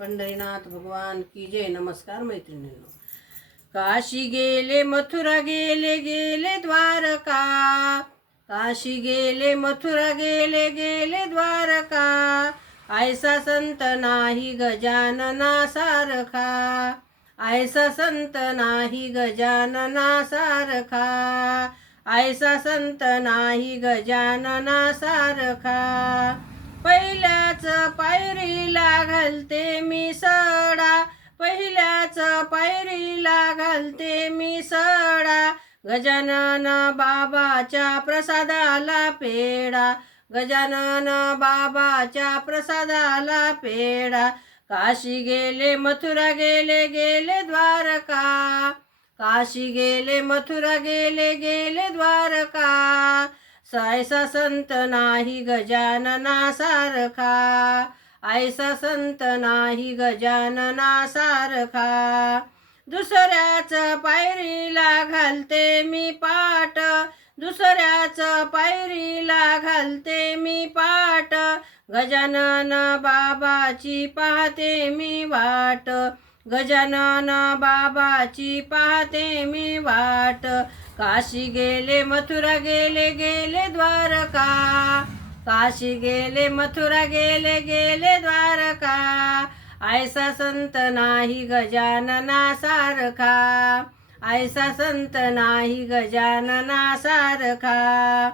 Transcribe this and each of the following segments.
पंढरीनाथ भगवान की जय. नमस्कार मैत्रिणींनो. काशी गेले मथुरा गेले गेले द्वारका, काशी गेले मथुरा गेले गेले द्वारका, ऐसा संत नाही गजानना सारखा, ऐसा संत नाही गजानना सारखा, ऐसा संत नाही गजानना सारखा. पहिल्याच पायरीला घालते मी सडा, पहिल्याच पायरीला घालते मी सडा, गजानन बाबाच्या प्रसादाला पेडा, गजानन बाबाच्या प्रसादाला पेडा. काशी गेले मथुरा गेले गेले द्वारका, काशी गेले मथुरा गेले गेले द्वारका, ऐसा संत नाही गजानना सारखा, ऐसा संत नाही गजानना सारखा. दुसऱ्याच पायरीला घालते मी पाट, दुसऱ्याच पायरीला घालते मी पाट, गजानन बाबाची पाहते मी वाट, गजानन बाबाची पाहते मी वाट. काशी गेले मथुरा गेले गेले द्वारका, काशी गेले मथुरा गेले गेले द्वारका, ऐसा संत नाही गजानना सारखा, ऐसा संत नाही गजानना सारखा.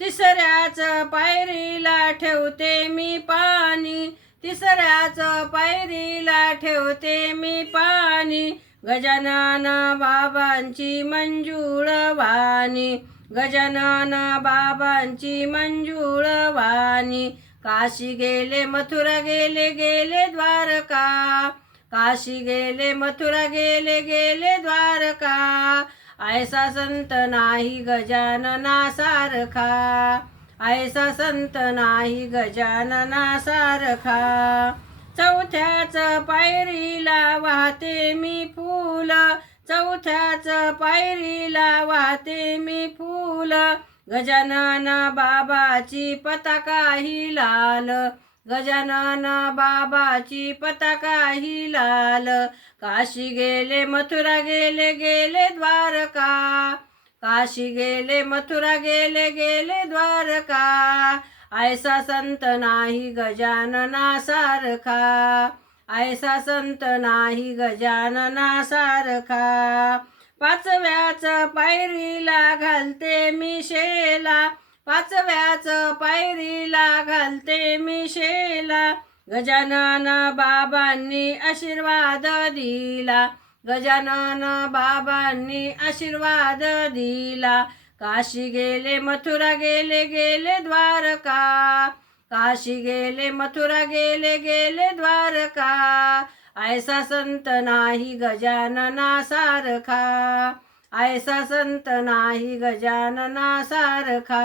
तिसऱ्याच पायरीला ठेवते मी पाणी, तिसऱ्याच पायरीला ठेवते मी पाणी, गजानन बाबांची मंजूळ वाणी, गजानन बाबांची मंजूळ वाणी. काशी गेले मथुरा गेले गेले द्वारका, काशी गेले मथुरा गेले गेले द्वारका, ऐसा संत नाही गजानना सारखा, ऐसा संत नाही गजानना सारखा. चौथ्याच पायरीला वाहते मी फूल, चौथ्याच पायरीला वाहते मी फूल, गजानन बाबाची पताका ही लाल, गजानन बाबाची पताका ही लाल. काशी गेले मथुरा गेले गेले द्वारका, काशी गेले मथुरा गेले गेले द्वारका, ऐसा संत नाही गजानना सारखा, ऐसा संत नाही गजानना सारखा. पाचव्याच पायरीला घालते मी शेला, पाचव्याच पायरीला घालते मी शेला, गजानन बाबांनी आशीर्वाद दिला, गजानन बाबांनी आशीर्वाद दिला. काशी गेले मथुरा गेले गेले द्वारका, काशी गेले मथुरा गेले गेले द्वारका, ऐसा संत नाही गजानना सारखा, ऐसा संत नाही गजानना सारखा,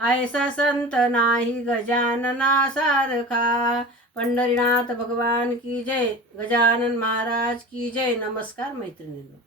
ऐसा संत नाही गजानना सारखा. पंढरीनाथ भगवान की जय. गजानन महाराज की जय. नमस्कार मैत्रिणींनो.